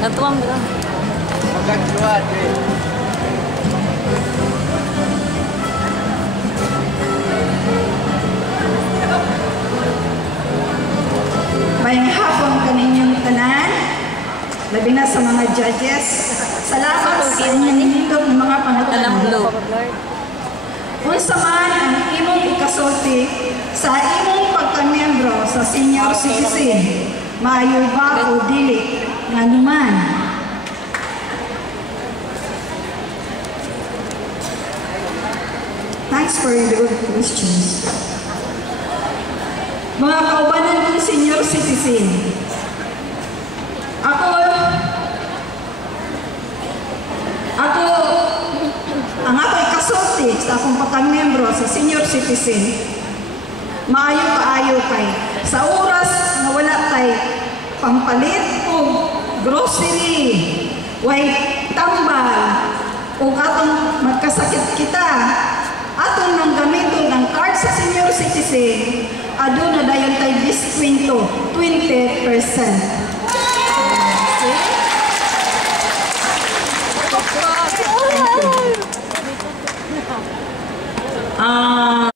Natuang bro. Magkakluwat eh. Mayang hapon kaninyong tanan, labi na sa mga judges. Salamat sa inyong nindot ng mga pangutan. Unsa man ang imong ikasulti sa imong pagkamiyembro sa senior citizen, maayo ba o dili nga naman? Thanks for the good questions. Mga kaubanan kong senior citizen, ang ako'y kasulti sa akong pagkamiyembro sa senior citizen, maayo kaayo kay sa oras na wala tay pampalit o grocery, way tambal, o atong magkasakit kita, atong nang gamiton ng card sa senior citizen, aduna dayon tay diskwento 20%.